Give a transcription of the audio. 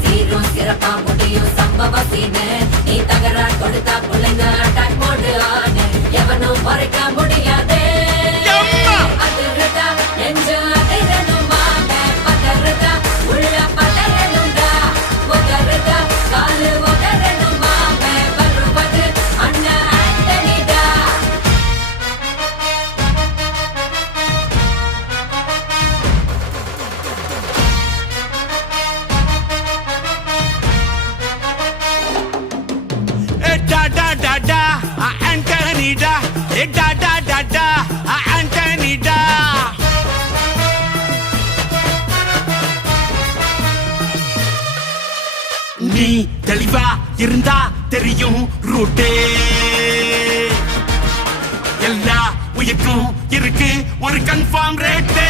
சீரும் சிறப்பா முடியும் சம்பவ சீனு நீ தகரா கொடுத்தா பிள்ளைங்க அட்டாக் மோடு ஆனு எவனும் மறைக்க முடியாதே அதிர்றதா நெஞ்சு அதிரணுமா பதறதா உள்ள பதறணுண்டா உதறதா காலு உதறணுமா வருவது அண்ணன் ஆண்டனிடா Antonida, Antonida. நீ தெளிவா இருந்தா தெரியும் ரூட்டே எல்லா உயிர்க்கும் இருக்கு ஒரு கன்ஃபார்ம் ரேட்டே